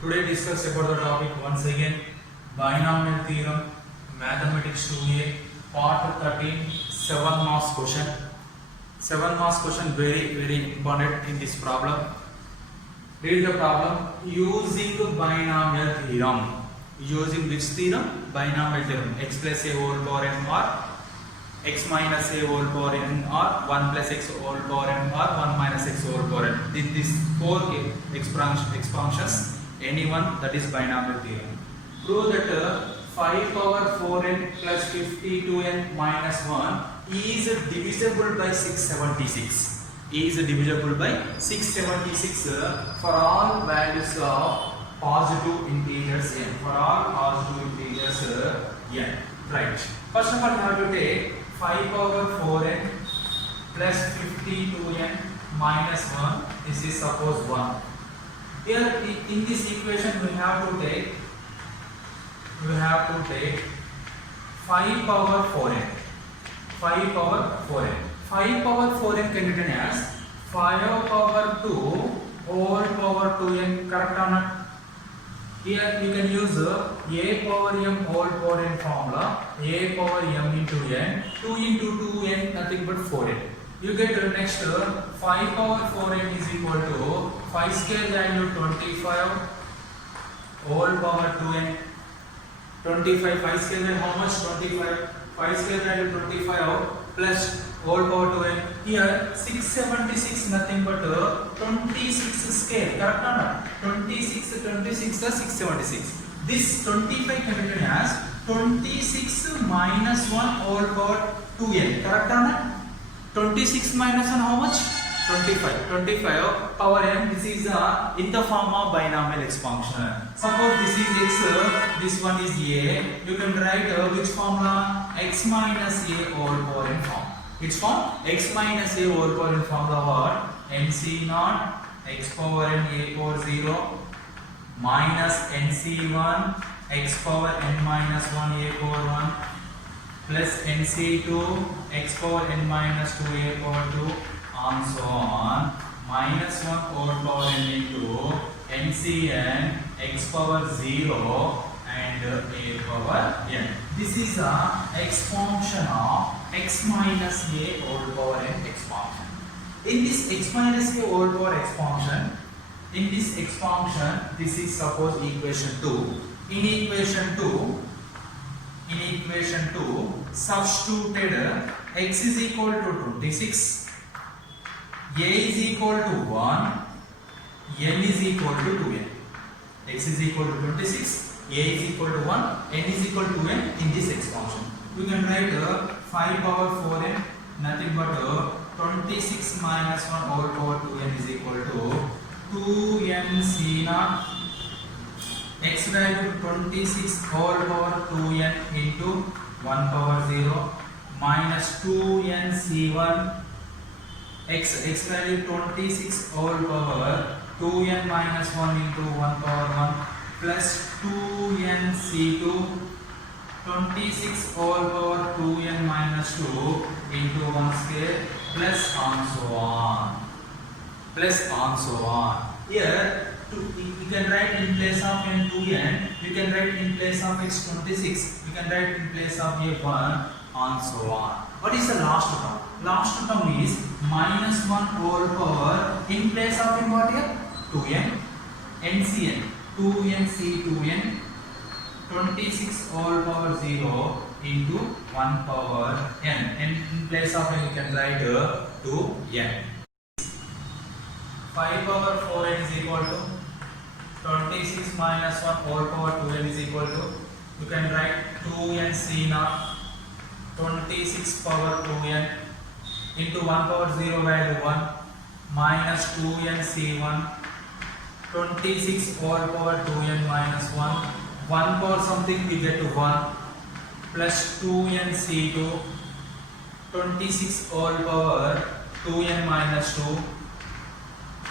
Today discuss about the topic once again binomial theorem, mathematics 2A, part 13, 7 marks question. 7 marks question very important in this problem. Read the problem using binomial theorem. Using which theorem? Binomial theorem. X plus a whole power n or x minus a whole power n or 1 plus x whole power n or 1 minus x whole power n. These four expansions. Anyone, that is binomial theorem. Prove that 5 power 4n plus 52n minus 1 is divisible by 676. Is divisible by 676 for all values of positive integers n. For all positive integers n. Right. First of all, you have to take 5 power 4n plus 52n minus 1. This is suppose 1. Here in this equation we have to take 5 power 4n. 5 power 4n. 5 power 4n can be written as 5 power 2 whole power 2n. Correct or not? Here you can use a power m whole power n formula. A power m into n. 2 into 2n nothing but 4n. You get next 5 power 4n is equal to 5 square value 25 whole power 2n. 25 5 square value how much? 25. 5 square value 25 plus whole power 2n. Here 676 nothing but 26 square. Correct or not? 26 676. This 25 can be written as 26 minus 1 whole power 2n. Correct or not? 26 minus 1 how much? 25. 25 power n. This is in the form of binomial expansion. Suppose this is x, this one is a. You can write which formula? X minus a whole power n form. Which form? X minus a whole power n formula what? nc naught x power n a power 0 minus nc1 x power n minus 1 a power 1 plus nc2 x power n minus 2 a power 2 and so on minus 1 whole power n into ncn x power 0 and a power n. This is a expansion of x minus a whole power n expansion. In this x minus a whole power expansion, this is suppose equation 2. In equation 2 substituted x is equal to 26, a is equal to 1, n is equal to 2n. X is equal to 26, a is equal to 1, n is equal to n in this expansion. You can write 5 power 4n nothing but 26 minus 1 whole power 2n is equal to 2n c naught x value 26 whole power 2n into 1 power 0 minus 2n c1 x value 26 whole power 2n minus 1 into 1 power 1 plus 2n c2 26 whole power 2n minus 2 into 1 square plus and so on. Here you can write in place of n 2n, you can write in place of x 26, you can write in place of a 1 and so on. What is the last term? Last term is minus 1 whole power in place of in what here? 2n ncn 2n c2n 26 whole power 0 into 1 power n. And in place of n you can write 2n. 5 power 4n is equal to 26 minus 1 whole power 2n is equal to, you can write 2n c naught 26 power 2n into 1 power 0 value 1 minus 2n c1 26 whole power 2n minus 1 1 power something we get to 1 plus 2n c2 26 whole power 2n minus 2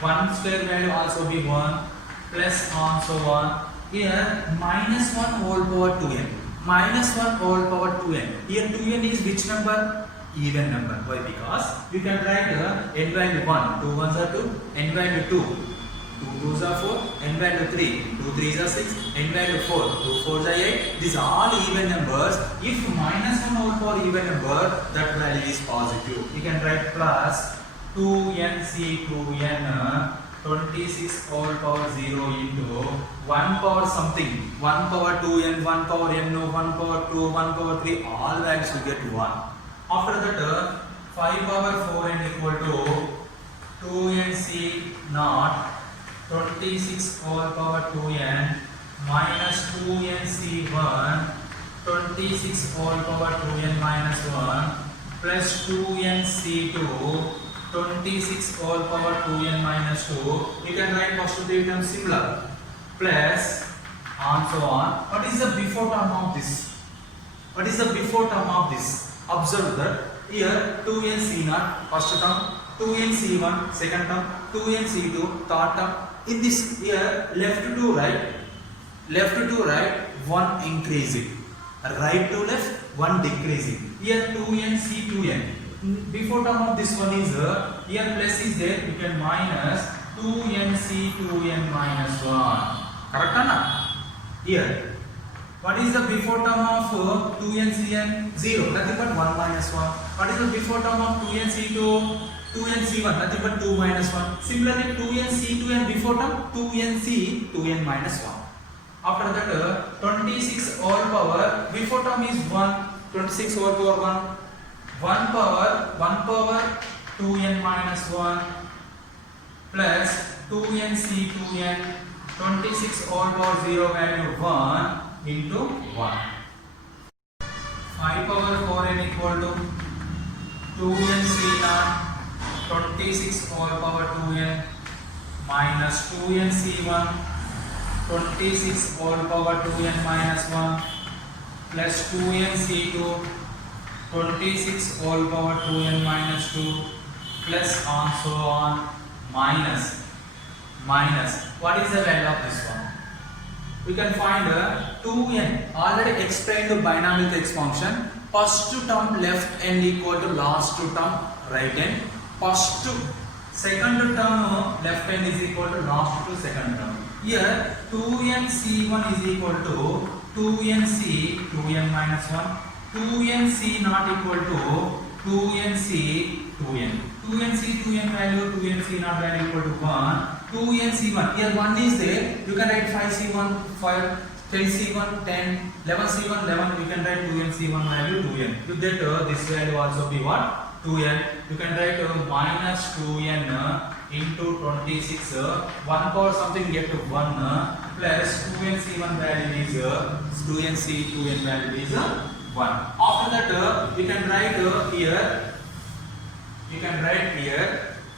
1 square value also be 1 plus on so on. Here minus 1 whole power 2n. Minus 1 whole power 2n. Here 2n is which number? Even number. Why? Because you can write n value 1. 2 ones are 2. N value 2. 2 2s are 4, n value 3, 2 3s are 6, n value 4, 2 4s are 8. These are all even numbers. If minus 1 whole power even number, that value is positive. We can write plus 2nc2n 26 whole power 0 into 1 power something, 1 power 2n, 1 power n, 1 power 2, 1 power 3, all values will get 1. After that 5 power 4n equal to 2nc naught 26 whole power 2n minus 2nc1 26 whole power 2n minus 1 plus 2nc2 26 whole power 2n minus 2. You can write first two terms similar plus and so on. What is the before term of this? What is the before term of this? Observe that here 2nc0 first term, 2nc1 second term, 2nc2 third term. In this here left to right, one increasing, right to left one decreasing. Here 2nc2n. Before term of this one is here plus is there, you can minus 2nc2n minus 1. Correct or not? Here what is the before term of 2nc n? 0, nothing but 1 minus 1. What is the before term of 2nc2? 2nc1, nothing but 2 minus 1. Similarly 2nc2n before term 2nc2n minus 1. After that 26 whole power before term is 1, 26 whole power 1, 1 power 2n minus 1 plus 2nc2n 26 whole power 0 value 1 into 1. 5 power 4n equal to 2nc0 26 whole power 2n minus 2nc1 26 whole power 2n minus 1 plus 2nc2 26 whole power 2n minus 2 plus and so on minus. What is the value of this one? We can find 2n. Already explained the binomial expansion. First term left end equal to last term right end. Second term left end is equal to last to second term. Here 2nc1 is equal to 2nc2n minus 1. 2nc not equal to 2nc2n. 2nc2n value, 2nc not value equal to 1. 2nc1. Here 1 is there. You can write 5c1, 5, 10c1, 10, 11c1, 11. You can write 2nc1 value 2n. You get this value also be what? 2n. You can write minus 2n into 26. 1 power something get to 1 plus 2nc1 value is 2nc2n value is 1. After that you can write here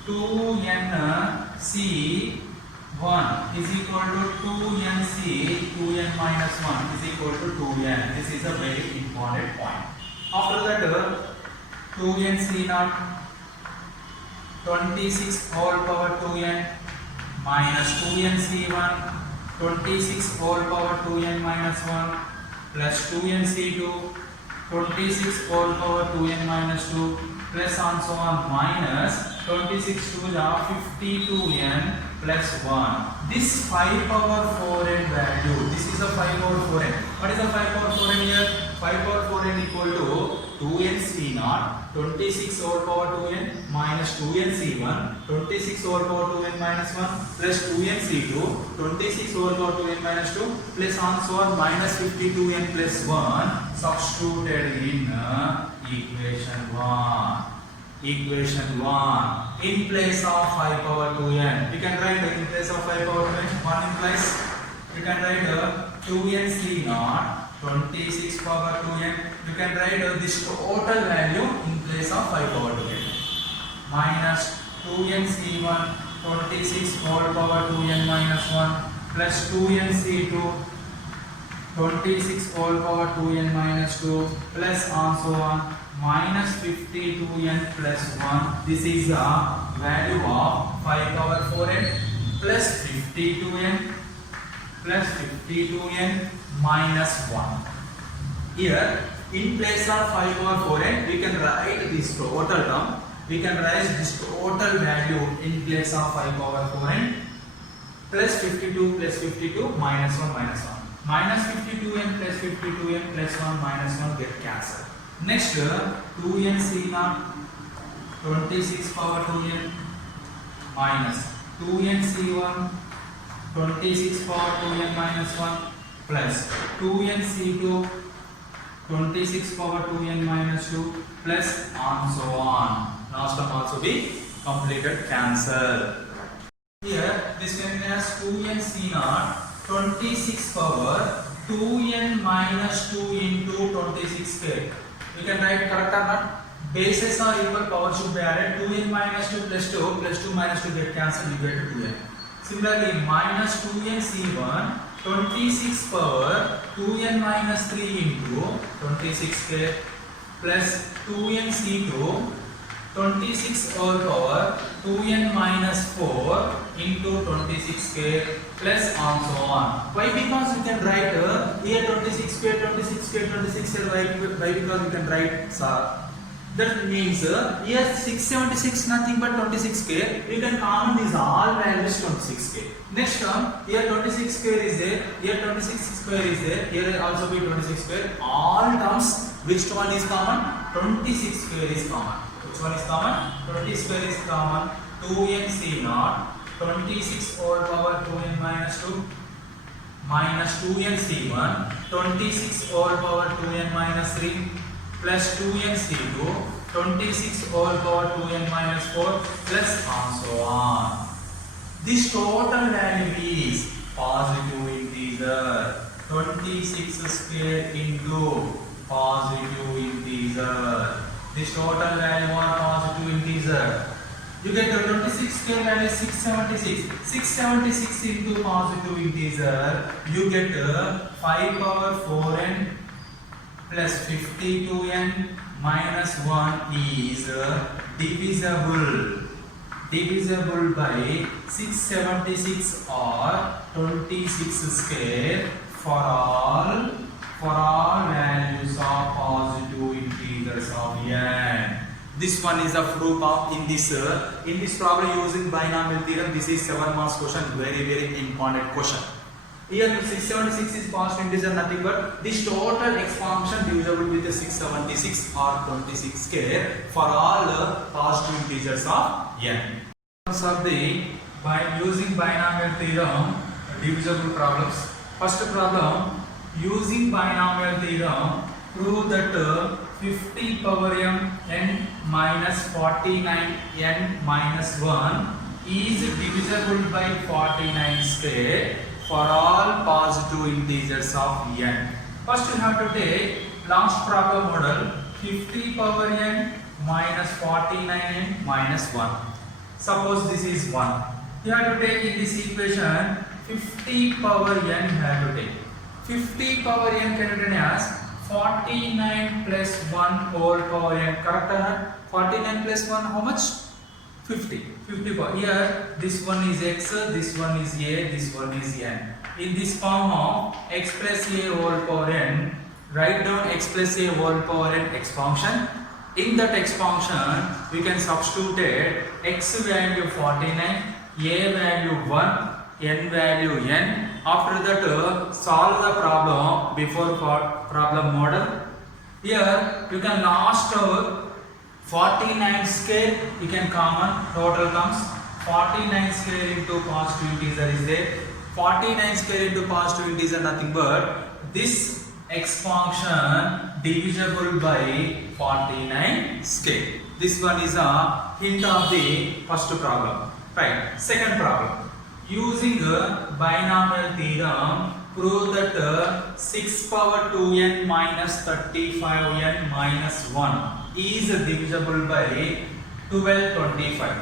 2nc1 is equal to 2nc2n minus 1 is equal to 2n. This is a very important point. After that 2nc0 26 whole power 2n minus 2nc1 26 whole power 2n minus 1 plus 2nc2 26 whole power 2n minus 2 plus and so on minus 26 to the 52n plus 1. This 5 power 4n value, this is a 5 power 4n. What is the 5 power 4n here? 5 power 4n equal to 2nc0 26 whole power 2n minus 2nc1 26 whole power 2n minus 1 plus 2nc2 26 whole power 2n minus 2 plus and so on minus 52n plus 1 substituted in equation 1. Equation 1 in place of 5 power 2n. We can write in place of 5 power 2n 1 implies we can write 2nc0 26 power 2n. You can write this total value in place of 5 power 2n minus 2nc1 26 whole power 2n minus 1 plus 2nc2 26 whole power 2n minus 2 plus and so on minus 52n plus 1. This is the value of 5 power 4n plus 52n minus 1. Here in place of 5 power 4n we can write this total term. We can write this total value in place of 5 power 4n plus 52 plus 52 minus 1 minus 1. Minus 52n plus 52n plus 1 minus 1 get cancelled. Next 2n c0 26 power 2n minus 2n c1 26 power 2n minus 1 plus 2n c2 26 power 2n minus 2 plus and so on. Last term also be completed, cancel. Here this can be as 2n c0 26 power 2n minus 2 into 26 square. We can write correct or not? Bases are equal, power should be added. 2n minus 2 plus 2 minus 2 get cancelled, you get 2n. Similarly, minus 2n c1 26 power 2n minus 3 into 26 square plus 2n c2 26 whole power 2n minus 4 into 26 square plus and so on. Why? Because we can write here 26 square, 26 square, 26 square. Why? Because we can write that means here 676 nothing but 26 square. We can common these all values 26 square. Next term, here 26 square is there, here 26 square is there, here also be 26 square. All terms, which one is common? 26 square is common. Which one is common? 20 square is common. 2n c0 26 whole power 2n minus 2 minus 2n c1 26 whole power 2n minus 3 plus 2n c2 26 whole power 2n minus 4 plus and so on. This total value is positive integer. 26 square into positive integer. This total value are positive integer. You get the 26 square value is 676. 676 into positive integer. You get 5 power 4n plus 52n minus 1 is divisible by 676 or 26 square for all values of positive integers of n. This one is a proof of in this problem using binomial theorem. This is 7 marks question, very important question. Here 676 is positive integer, nothing but this total expansion divisible with the 676 or 26 square for all positive integers of n. By using binomial theorem divisible problems. First problem, using binomial theorem, prove that 50 power m n minus 49 n minus 1 is divisible by 49 square for all positive integers of n. First you have to take last problem model 50 power n minus 49 n minus 1. Suppose this is 1. You have to take in this equation 50 power n you have to take. 50 power n can be written as 49 plus 1 whole power n. Correct or not? 49 plus 1 how much? 50. 50 power. Here this one is x, this one is a, this one is n. In this form of x plus a whole power n, write down x plus a whole power n expansion. In that expansion, we can substitute x value 49, a value 1, n value n. After that, solve the problem before problem model. Here you can last 49 square, you can common, total comes 49 square into positive integer is there. 49 square into positive integer nothing but this expansion divisible by 49 square. This one is a hint of the first problem. Right. Second problem. Using binomial theorem, prove that 6 power 2n minus 35n minus 1 is divisible by 1225.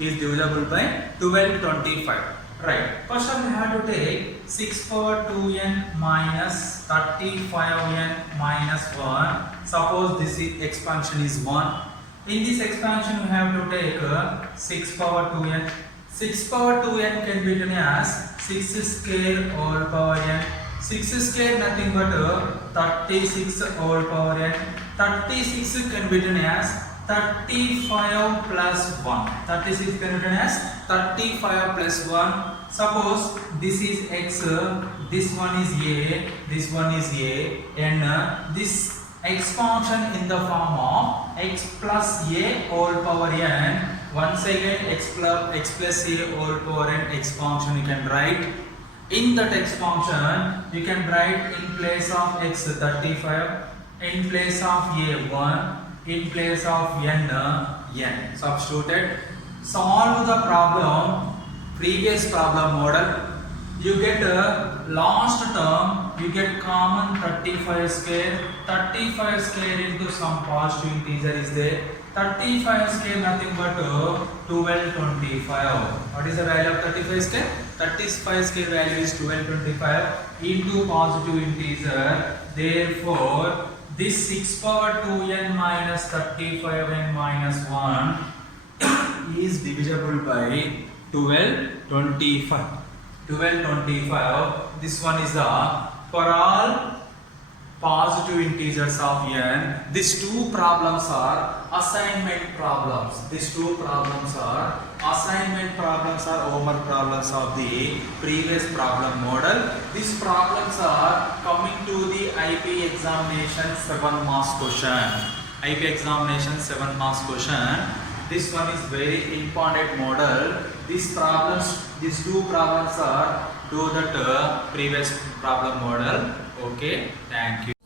Is divisible by 1225. Right. First we have to take 6 power 2n minus 35n minus 1. Suppose this expansion is 1. In this expansion we have to take 6 power 2n. 6 power 2n can be written as 6 square whole power n. 6 square nothing but 36 whole power n. 36 can be written as 35 plus 1. 36 can be written as 35 plus 1 Suppose this is x, this one is a, this one is a, and this x function in the form of x plus a whole power n. Once again x plus a whole power n x function you can write. In that x function you can write in place of x 35, in place of a 1, in place of n n. Substituted. Solve the problem, previous problem model. You get last term, you get common 35 square. 35 square into some positive integer is there. 35 square nothing but 1225. What is the value of 35 square? 35 square value is 1225 into positive integer. Therefore, this 6 power 2n minus 35n minus 1 is divisible by 1225. 1225. This one is the for all positive integers of n. These two problems are assignment problems. These two problems are assignment problems or homework problems of the previous problem model. These problems are coming to the IP examination 7 marks question. IP examination 7 marks question. This one is very important model. These problems, these two problems are do that previous problem model. Okay, thank you.